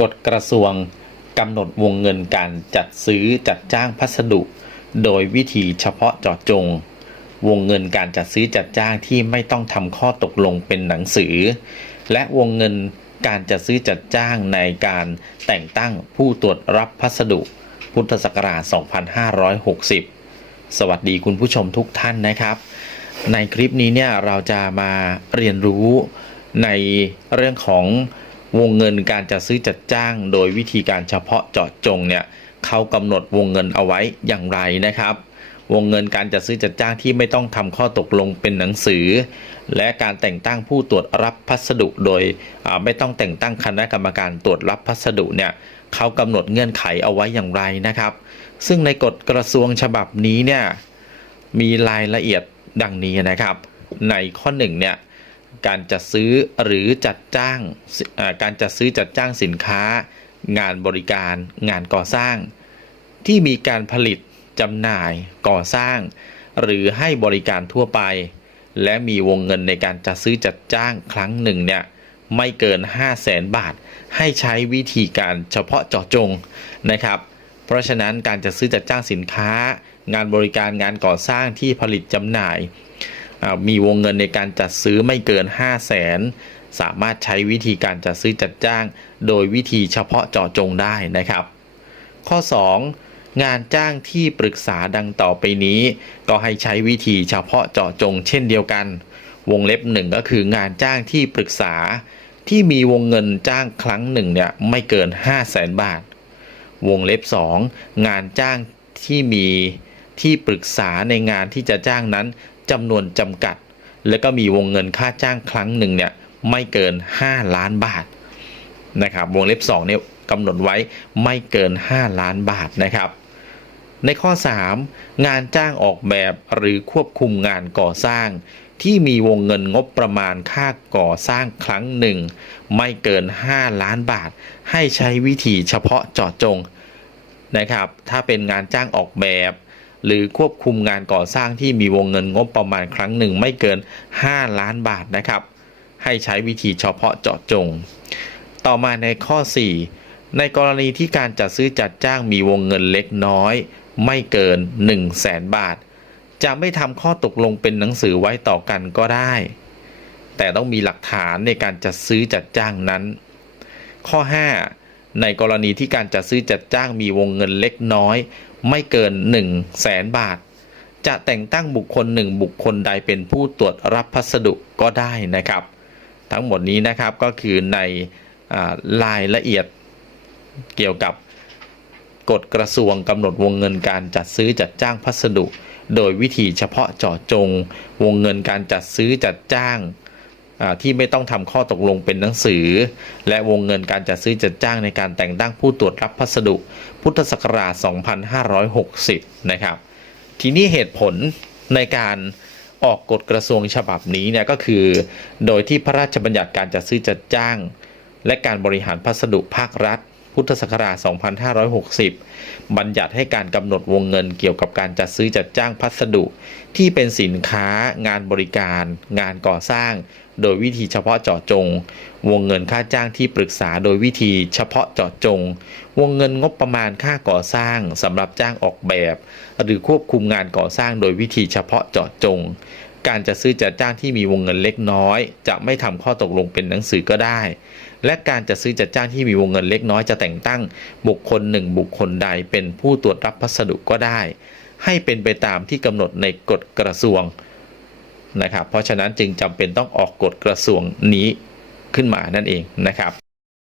กฎกระทรวงกำหนดวงเงินการจัดซื้อจัดจ้างพัสดุ โดยวิธีเฉพาะเจาะจง วงเงินการจัดซื้อจัดจ้างที่ไม่ต้องทำข้อตกลงเป็นหนังสือ และวงเงินการจัดซื้อจัดจ้างในการแต่งตั้งผู้ตรวจรับพัสดุ พุทธศักราช 2560 สวัสดีคุณผู้ชมทุกท่านนะครับ ในคลิปนี้เนี่ยเราจะมาเรียนรู้ในเรื่องของ วงเงินการจัดซื้อจัดจ้าง โดยวิธีการเฉพาะเจาะจงเนี่ยเขากำหนดวงเงินเอาไว้อย่างไรนะครับ วงเงินการจัดซื้อจัดจ้างที่ไม่ต้องทำข้อตกลงเป็นหนังสือ และการแต่งตั้งผู้ตรวจรับพัสดุโดยไม่ต้องแต่งตั้งคณะกรรมการตรวจรับพัสดุเนี่ยเขากำหนดเงื่อนไขเอาไว้อย่างไรนะครับ ซึ่งในกฎกระทรวงฉบับนี้เนี่ยมีรายละเอียดดังนี้นะครับ ในข้อหนึ่งเนี่ย การจัดซื้อหรือจัดจ้างการจัดซื้อจัดจ้างสินค้า งานบริการ งานก่อสร้าง ที่มีการผลิตจำหน่ายก่อสร้าง หรือให้บริการทั่วไป และมีวงเงินในการจัดซื้อจัดจ้างครั้งหนึ่งเนี่ยไม่เกิน 5 0 0แสนบาท ให้ใช้วิธีการเฉพาะเจาะจงนะครับ เพราะฉะนั้นการจัดซื้อจัดจ้างสินค้า งานบริการงานก่อสร้างที่ผลิตจำหน่าย มีวงเงินในการจัดซื้อไม่เกิน 5 0 0แสนสามารถใช้วิธีการจัดซื้อจัดจ้าง โดยวิธีเฉพาะเจาะจงได้นะครับ ข้อ 2 งานจ้างที่ปรึกษาดังต่อไปนี้ ก็ให้ใช้วิธีเฉพาะเจาะจง เช่นเดียวกัน วงเล็บหนึ่งก็คืองานจ้างที่ปรึกษา ที่มีวงเงินจ้างครั้งหนึ่งเนี่ยไม่เกิน 5 0 0แสนบาท วงเล็บ 2 งานจ้างที่มี ที่ปรึกษาในงานที่จะจ้างนั้นจำนวนจำกัด และก็มีวงเงินค่าจ้างครั้งหนึ่งเนี่ยไม่เกิน 5 ล้านบาทนะครับวงเล็บ2เนี่ยกำหนดไว้ไม่เกิน 5 ล้านบาทนะครับ ในข้อ 3 งานจ้างออกแบบหรือควบคุมงานก่อสร้าง ที่มีวงเงินงบประมาณค่าก่อสร้างครั้งหนึ่ง ไม่เกิน 5 ล้านบาท ให้ใช้วิธีเฉพาะเจาะจงนะครับ ถ้าเป็นงานจ้างออกแบบ หรือควบคุมงานก่อสร้างที่มีวงเงินงบประมาณครั้งหนึ่งไม่เกิน 5 ล้านบาทนะครับ ให้ใช้วิธีเฉพาะเจาะจง ต่อมาในข้อ 4 ในกรณีที่การจัดซื้อจัดจ้างมีวงเงินเล็กน้อย ไม่เกิน 1 0 0 0 0แสนบาท จะไม่ทำข้อตกลงเป็นหนังสือไว้ต่อกันก็ได้ แต่ต้องมีหลักฐานในการจัดซื้อจัดจ้างนั้น ข้อ 5ในกรณีที่การจัดซื้อจัดจ้างมีวงเงินเล็กน้อย ไม่เกิน1 0 0 0 0แสนบาท จะแต่งตั้งบุคคลหนึ่งบุคคลใดเป็นผู้ตรวจรับพัสดุก็ได้นะครับ ทั้งหมดนี้นะครับก็คือในรายละเอียดเกี่ยวกับกฎกระทรวงกำหนดวงเงินการจัดซื้อจัดจ้างพัสดุ โดยวิธีเฉพาะเจาะจง วงเงินการจัดซื้อจัดจ้าง ที่ไม่ต้องทำข้อตกลงเป็นหนังสือ และวงเงินการจัดซื้อจัดจ้างในการแต่งตั้งผู้ตรวจรับพัสดุ พุทธศักราช 2560 นะครับ ทีนี้เหตุผลในการออกกฎกระทรวงฉบับนี้เนี่ยก็คือ โดยที่พระราชบัญญัติการจัดซื้อจัดจ้าง และการบริหารพัสดุภาครัฐ พุทธศักราช 2560 บัญญัติให้การกำหนดวงเงินเกี่ยวกับการจัดซื้อจัดจ้างพัสดุ ที่เป็นสินค้างานบริการ งานก่อสร้าง โดยวิธีเฉพาะเจาะจง วงเงินค่าจ้างที่ปรึกษาโดยวิธีเฉพาะเจาะจง วงเงินงบประมาณค่าก่อสร้างสำหรับจ้างออกแบบ หรือควบคุมงานก่อสร้างโดยวิธีเฉพาะเจาะจงการจะซื้อจัดจ้างที่มีวงเงินเล็กน้อย จะไม่ทำข้อตกลงเป็นหนังสือก็ได้ และการจัดซื้อจัดจ้างที่มีวงเงินเล็กน้อยจะแต่งตั้งบุคคลหนึ่งบุคคลใดเป็นผู้ตรวจรับพัสดุก็ได้ ให้เป็นไปตามที่กำหนดในกฎกระทรวงนะครับเพราะฉะนั้นจึงจำเป็นต้องออกกฎกระทรวงนี้ขึ้นมานั่นเองนะครับ